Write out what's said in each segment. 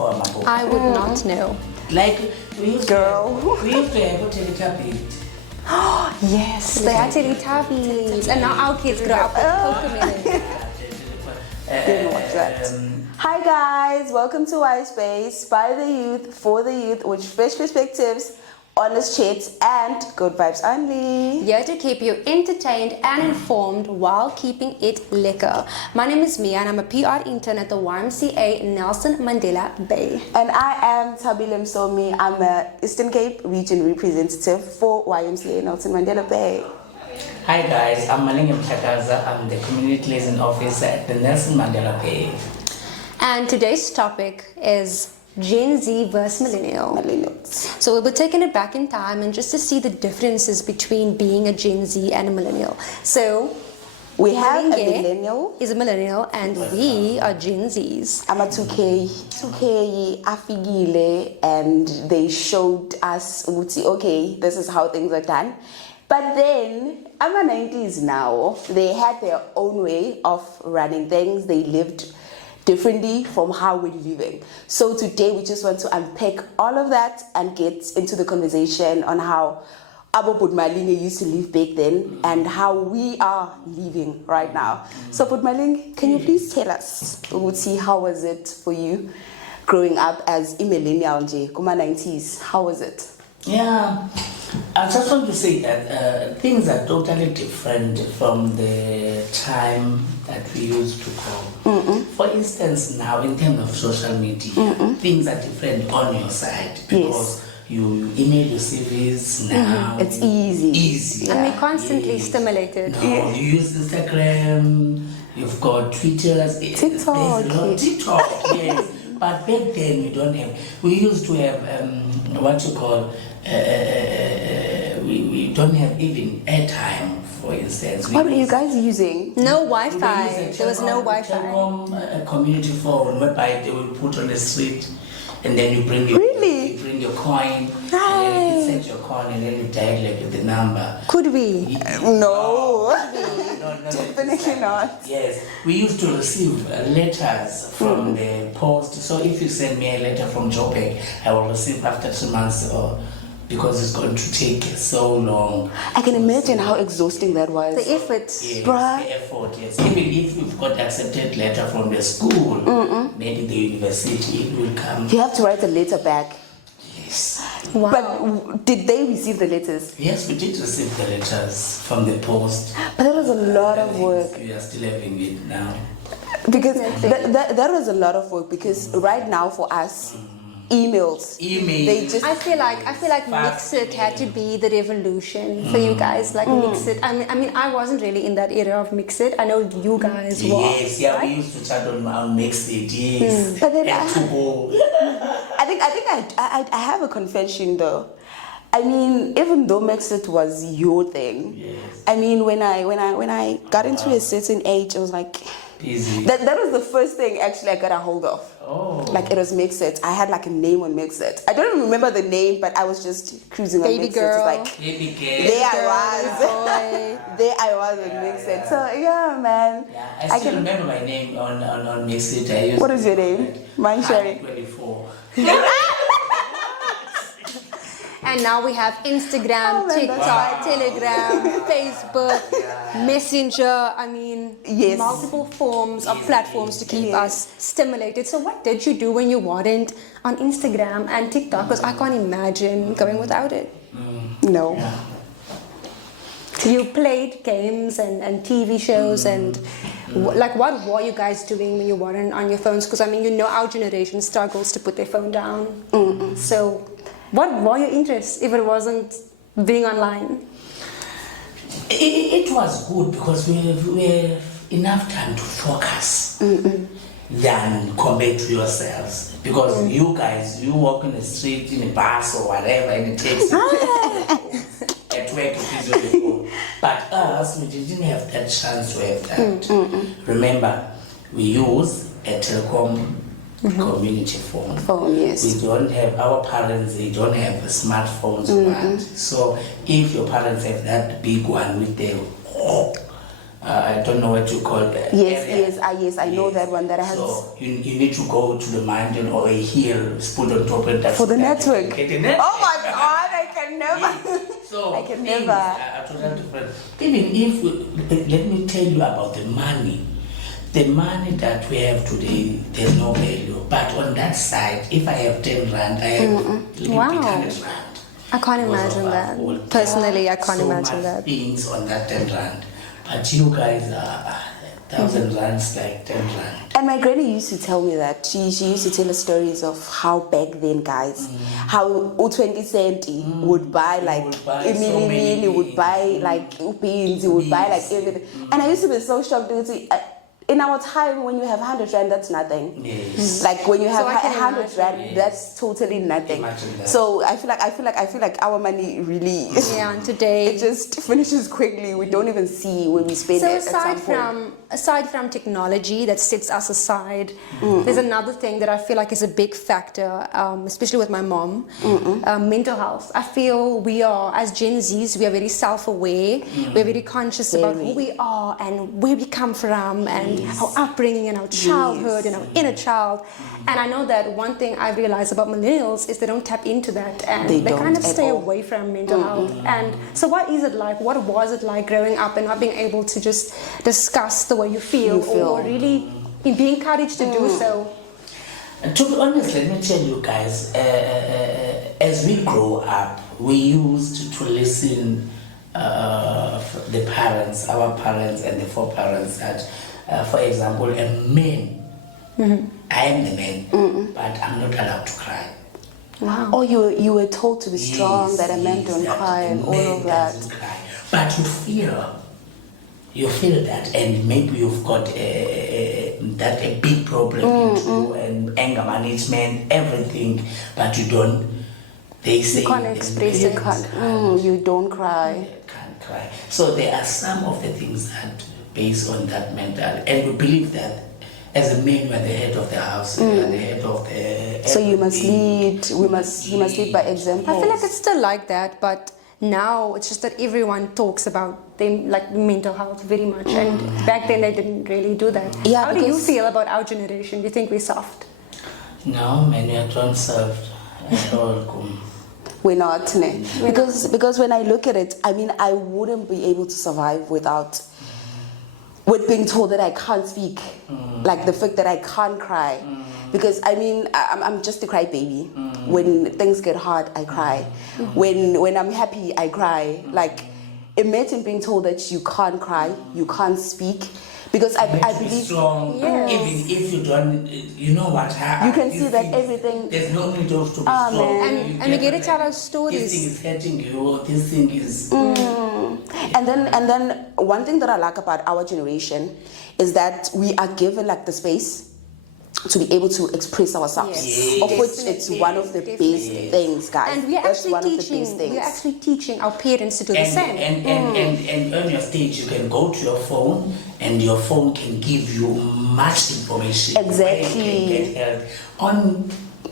before, Mabo? I would not know. Like, we used Girl. to have a Teletubby. Yes, they had Teletubbies, and now our kids grow up with Pokemon. Didn't watch that. Hi guys, welcome to Y Space, by the youth, for the youth, with fresh perspectives, honest chats, and good vibes only. Here to keep you entertained and informed while keeping it liquor. My name is Mia and I'm a PR intern at the YMCA Nelson Mandela Bay. And I am Thabile Msomi. I'm a Eastern Cape region representative for YMCA Nelson Mandela Bay. Hi guys, I'm Malinge Mhlakaza. I'm the Community Liaison Officer at the Nelson Mandela Bay. And today's topic is Gen Z versus Millennials. So we'll be taking it back in time and just to see the differences between being a Gen Z and a millennial. So we have a Malinge millennial. is a millennial and we are Gen Zs. I'm a 2K afigile, and they showed us, okay, this is how things are done. But then, I'm a 90s now. They had their own way of running things. They lived differently from how we're living. So today we just want to unpack all of that and get into the conversation on how Abo Malinge used to live back then and how we are living right now. So Malinge, can you please tell us, how was it for you growing up as a millennial, Kuma 90s? How was it? Yeah, I just want to say that things are totally different from the time that we used to go. For instance, now in terms of social media, things are different on your side because you email your CVs now. It's easy. Easy. And we're constantly stimulated. No, you use Instagram, you've got Twitter, TikTok. TikTok, yes. But back then we don't have. We used to have what you call. We don't have even airtime, for instance. What were you guys using? No Wi-Fi. There was no Wi-Fi. A community phone whereby they will put on the street, and then you bring your coin, and then you send your coin, and then you dial like the number. Could we? No. No, Definitely not. Yes, we used to receive letters from the post. So if you send me a letter from Joburg, I will receive after 2 months, because it's going to take so long. I can imagine how exhausting that was. The effort. Yes, Bruh. the effort, yes. Even if you've got accepted letter from the school, maybe the university, it will come. You have to write a letter back. Yes. Wow. But did they receive the letters? Yes, we did receive the letters from the post. But that was a lot of work. We are still having it now. Because that was a lot of work, because right now for us, emails. They just I feel like Mixit had to be the revolution for you guys. Like Mixit. I mean, I wasn't really in that era of Mixit. I know you guys were. Yes, yeah, right? we used to chat on Mixit, yes. But then I I have a confession though. I mean, even though Mixit was your thing, yes. I mean, when I got into a certain age, I was like, Easy. that was the first thing actually I got a hold of. Oh. Like it was Mixit. I had like a name on Mixit. I don't even remember the name, but I was just cruising Baby on Mixit. girl. It was like, Baby girl. there I was. There I was on Mixit. So yeah, man. Yeah, I still remember my name on Mixit. What is your name? Mind sharing. 24. And now we have Instagram, TikTok, Telegram, Facebook, Messenger. I mean, multiple forms of platforms to keep us stimulated. So what did you do when you weren't on Instagram and TikTok? Because I can't imagine going without it. No. Yeah. So you played games and TV shows and like what were you guys doing when you weren't on your phones? Because I mean, you know our generation struggles to put their phone down. So what were your interests if it wasn't being online? It was good because we have enough time to focus than compared to yourselves. Because you guys, you walk in the street, in a bus or whatever, in a taxi, at work, it is. But us, we didn't have that chance to have that. Remember, we use a telecom community phone. Yes. We don't have, our parents, they don't have smartphones. So if your parents have that big one with the I don't know what you call that. Yes, I know that one that has. So you need to go to the mountain or a hill, put on top of that. For the network. Get the network. Oh my God, I can never. Yes. So I can never. Are totally different. Even if let me tell you about the money. The money that we have today, there's no value. But on that side, if I have 10 rand, I have 100 rand. I can't imagine that. Personally, I can't imagine that. Things on that 10 rand. But you guys are 1,000 rands like 10 rand. And my granny used to tell me that. She used to tell us stories of how back then, guys, how 20 cent would buy like Emily would buy like beans, would buy like everything. And I used to be so shocked to see. In our time, when you have 100 rand, that's nothing. Yes. Like when you have 100 rand, that's totally nothing. So I feel like our money really. Yeah, and today it just finishes quickly. We don't even see where we spend it. So aside from technology that sets us aside, there's another thing that I feel like is a big factor, especially with my mom. Mental health. I feel we are, as Gen Zs, we are very self-aware. We're very conscious about who we are and where we come from and our upbringing and our childhood and our inner child. And I know that one thing I realized about millennials is they don't tap into that and they kind of stay away from mental health. And so what is it like? What was it like growing up and not being able to just discuss the way you feel or really be encouraged to do so? To be honest, let me tell you guys, as we grow up, we used to listen the parents, our parents and the foreparents that, for example, a man, I am the man, but I'm not allowed to cry. Wow. Oh, you were told to be strong, that a man don't cry and all of that. But you feel that, and maybe you've got a big problem into you and anger management, everything, but you don't. They say you can't express it. You don't cry. You can't cry. So there are some of the things that based on that mental, and we believe that as a man, you are the head of the house, you are the head of the. So you must lead. You must lead by example. I feel like it's still like that, but now it's just that everyone talks about them like mental health very much, and back then they didn't really do that. Yeah, how do you feel about our generation? Do you think we're soft? No, man, we are not soft at all. We're not, because when I look at it, I mean, I wouldn't be able to survive with being told that I can't speak, like the fact that I can't cry, because I mean, I'm just a crybaby. When things get hard, I cry. When I'm happy, I cry. Like, imagine being told that you can't cry, you can't speak. Because I believe strong. Yes. Even if you don't, you know what? You can see that everything. There's no need to be strong. And we get to tell our stories. This thing is hurting you. This thing is. And then one thing that I like about our generation is that we are given like the space to be able to express ourselves, of which it's one of the best things, guys. And we are actually teaching our parents to do the same. And on your stage, you can go to your phone, and your phone can give you much information. Exactly. You can get help.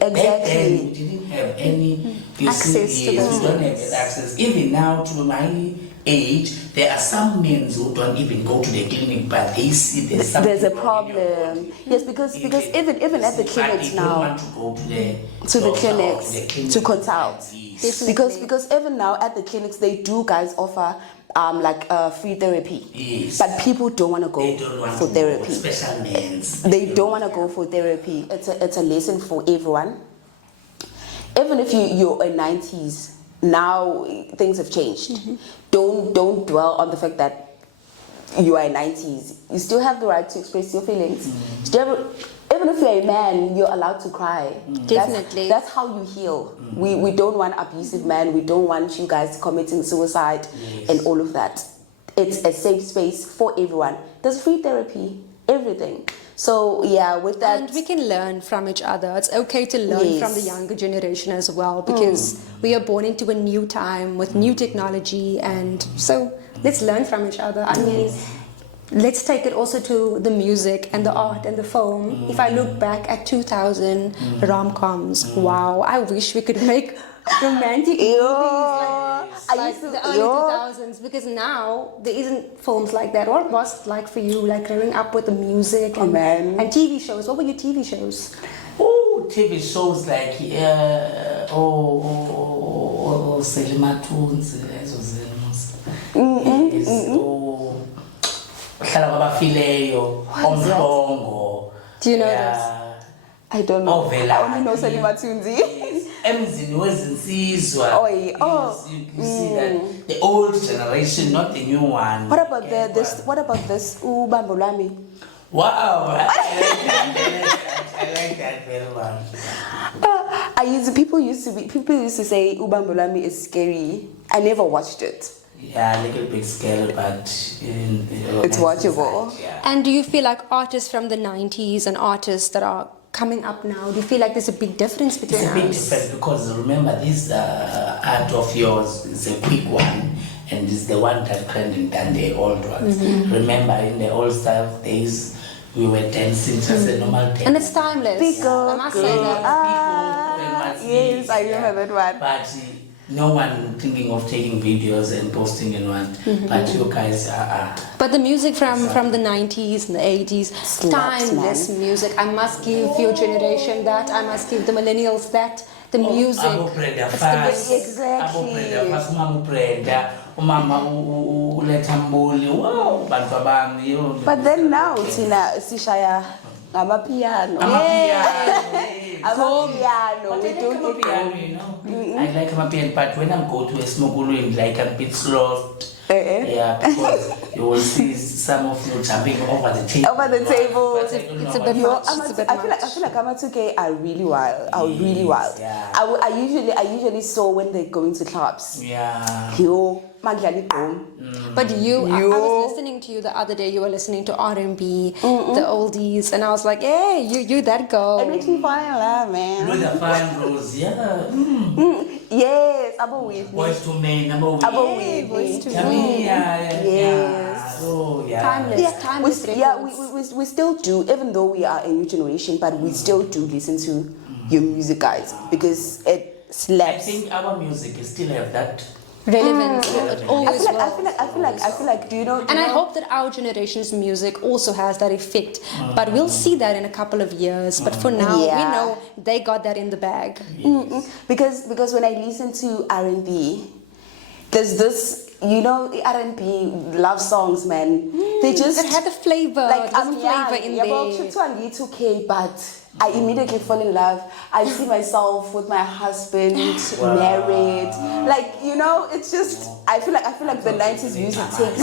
Back then, we didn't have any access to that. We don't have access. Even now, to my age, there are some men who don't even go to the clinic, but they see there's a problem. Yes, because even at the clinics now, want to go to the clinics to consult. Because even now at the clinics they do guys offer like free therapy. Yes. But people don't want to go for therapy. Special men. They don't want to go for therapy. It's a lesson for everyone. Even if you're in 90s. Now things have changed. Don't dwell on the fact that you are in 90s. You still have the right to express your feelings. Even if you're a man, you're allowed to cry. Definitely. That's how you heal. We don't want abusive men. We don't want you guys committing suicide and all of that. It's a safe space for everyone. There's free therapy, everything. So yeah, with that, and we can learn from each other. It's okay to learn from the younger generation as well, because we are born into a new time with new technology, and so let's learn from each other. I mean, let's take it also to the music and the art and the film. If I look back at 2000 rom-coms, wow, I wish we could make romantic movies. I like the early 2000s, because now there isn't films like that. What was it like for you, like growing up with the music and TV shows? What were your TV shows? Oh, TV shows like Selimatunzi, ezo zilmos. Hlala kwabafileyo, Omhlongo. Do you know this? I don't know. I only know Selimatunzi. Emzini wezinsizwa. You see that the old generation, not the new one. What about What about this Ubambo Lwami? Wow, I like that very well. People used to say Ubambo Lwami is scary. I never watched it. Yeah, a little bit scary, but it's watchable. Yeah. And do you feel like artists from the 90s and artists that are coming up now, do you feel like there's a big difference between us? It's a big difference because remember, this art of yours is a quick one, and it's the one that trending than the old ones. Remember, in the old style days, we were dancing just a normal dance. And it's timeless. I must say that. Yes, I remember that one. But no one thinking of taking videos and posting in one. But you guys are. But the music from the 90s and the 80s, timeless music. I must give your generation that. I must give the millennials that. The music. But then now, Tina Sishaya, I'm a piano. We don't get piano, you know. I like my piano, but when I go to a smoke room, like a bit slow. Yeah, because you will see some of you jumping over the table. It's a bit much. I feel like Amatuke are really wild. Yeah. I usually saw when they're going to clubs. Yeah. But I was listening to you the other day. You were listening to R&B, the oldies, and I was like, hey, you that girl. It makes me fall in love, man. With the fine rose, yeah. Yes, I'm with Boys to men, Boys to men. Yes. Oh, yeah. Timeless. We still do, even though we are a new generation, but we still do listen to your music, guys, because it slaps. I think our music still have that relevance. It always will. I feel like, do you know? I hope that our generation's music also has that effect. But we'll see that in a couple of years. But for now, we know they got that in the bag. Because when I listen to R&B, there's this, you know, the R&B love songs, man. They just that had the flavor. Like there's flavor in there. About 2K, but I immediately fall in love. I see myself with my husband, married. Like, you know, it's just I feel like the 90s music takes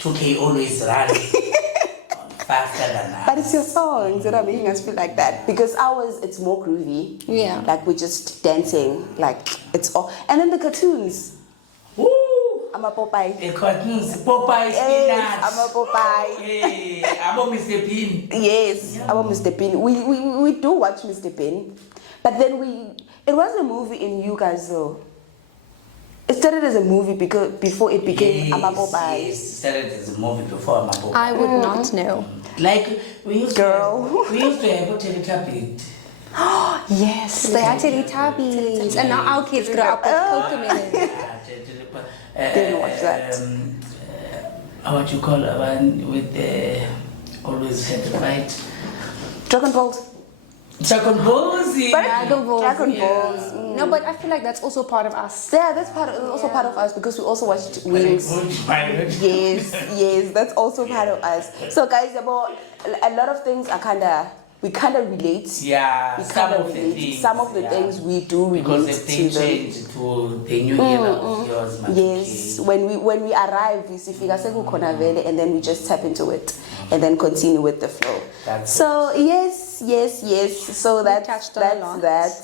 2K always run faster than us. But it's your songs that are making us feel like that. Because ours, it's more groovy. Yeah. Like we're just dancing. Like it's all. And then the cartoons. Woo! I'm a Popeye. The cartoons, Popeye, spinach. I'm a Popeye. Hey, I'm a Mr. Bean. Yes, I'm a Mr. Bean. We do watch Mr. Bean. But then it was a movie in you guys though. It started as a movie because before it became Popeye. Yes, it started as a movie before Popeye. I would not know. Like we used to have a Teletubbies. Yes, they had Teletubbies, and now our kids grow up with Cocomelon. Didn't watch that. What you call one with the always had the fight? Dragon Balls. Dragon Balls. Dragon Balls. No, but I feel like that's also part of us. Yeah, that's part of us because we also watched Wings. Yes, that's also part of us. So guys, about a lot of things are we kind of relate. Yeah, some of the things we do relate because if they change to the new era of yours, yes, when we arrive, we see and then we just tap into it and then continue with the flow. Yes. So that's that.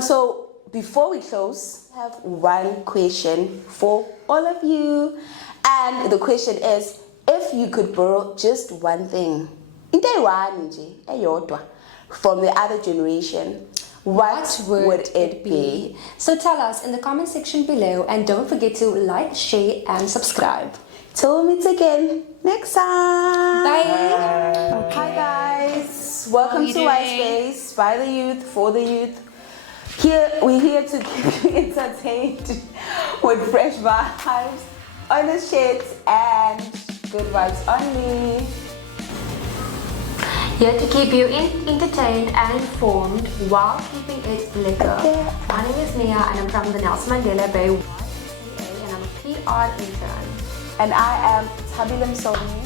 So before we close, I have one question for all of you, and the question is: if you could borrow just one thing, from the other generation, what would it be? So tell us in the comment section below, and don't forget to like, share, and subscribe. Till we meet again next time. Bye. Hi guys. Welcome to Space by the youth, for the youth. We're here to keep you entertained with fresh vibes, honest shit, and good vibes only. Here to keep you entertained and informed while keeping it liquor. My name is Mia and I'm from the Nelson Mandela Bay YMCA and I'm a PR intern. And I am Thabile Msomi.